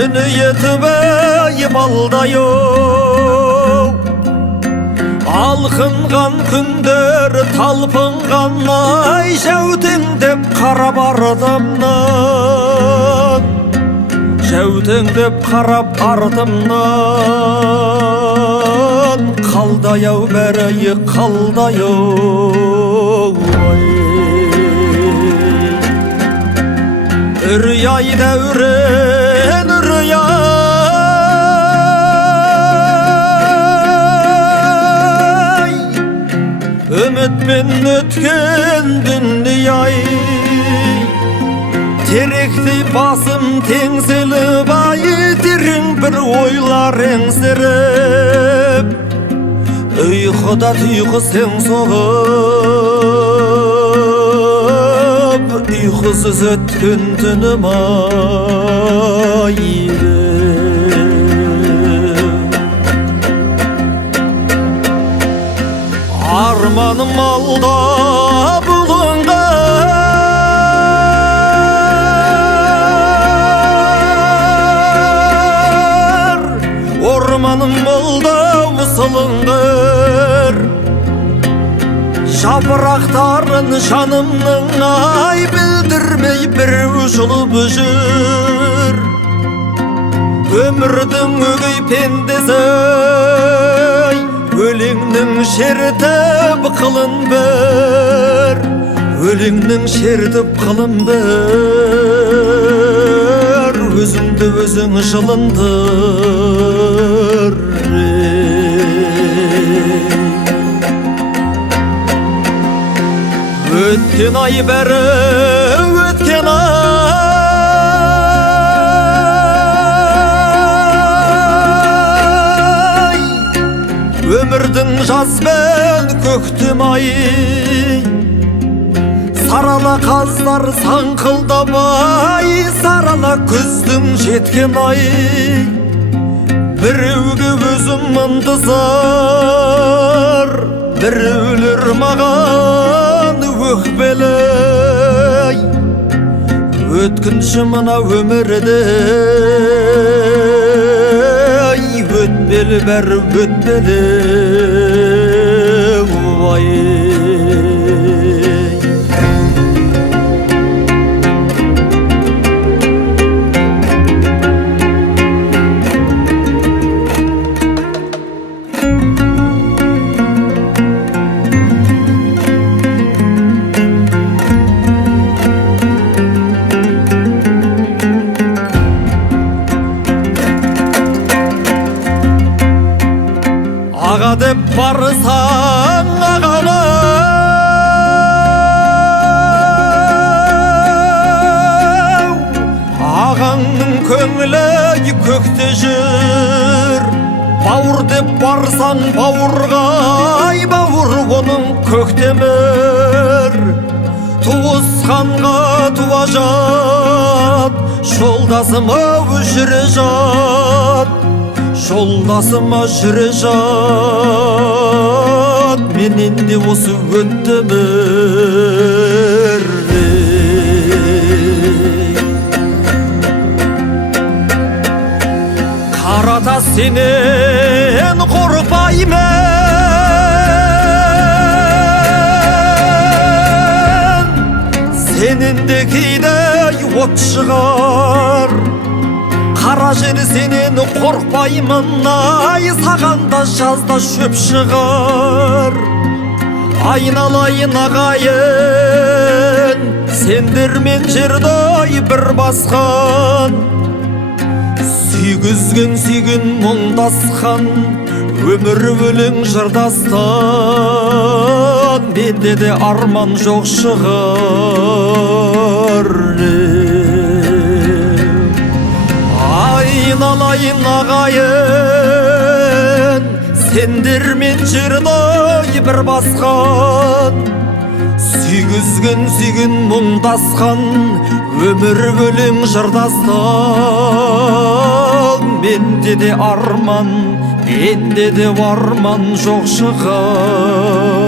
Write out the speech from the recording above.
Үні етіп балдайы алқынған күндер талпынған ай жәутеңдеп қарап артымнан жәутеңдеп қарап артымнан қалдай-ау бәрі қалдай-ау үрей дәурен үрей үмітпен өткен дүние-ай теректей басым теңселіп ай терең бір ойлар еңсеріп ұйқыда тұйқысың соғып ұйқысыз өткен түнім ай арманым алда бұлыңғыр орманым молда мұсылыңғыр жапырақтарын жанымның ай білдірмей біреу жұлып жүр өмірдің өгей пендесі өлеңнің шертіп қылын бір өлеңнің шертіп қылын бір өзіңді өзің жылындыр өткен ай бәрі өткен өмірдің жаз бен көктем ай сарала қаздар саңқылдамай сарала күздің жеткен ай біреуге өзім ынтызар біреулер маған өкпелі өткінші мына өмірде өтпелі бәрі өтпелі ой аға деп барсаң ағаңа ағаңның көңілі көкте жүр бауыр деп барсаң бауырға ай бауыр оның көктемір туысқанға туа жат жолдасым ау жүре жат жолдасыма жүре жат менен де осы өттімір қарата сенен қорықпаймын сенен де кейде от шығар қара жер сенен қорқпаймын ай сағанда жазда шөп шығар айналайын ағайын сендермен жерді бір басқан сүйгізген сүйген мұңдасқан өмір өлең жырдастан менде де арман жоқ шығар айналайын ағайын сендермен жерді бір басқан сүйгізген сүйген мұңдасқан өмір өлең жырдастан менде де арман жоқ шығар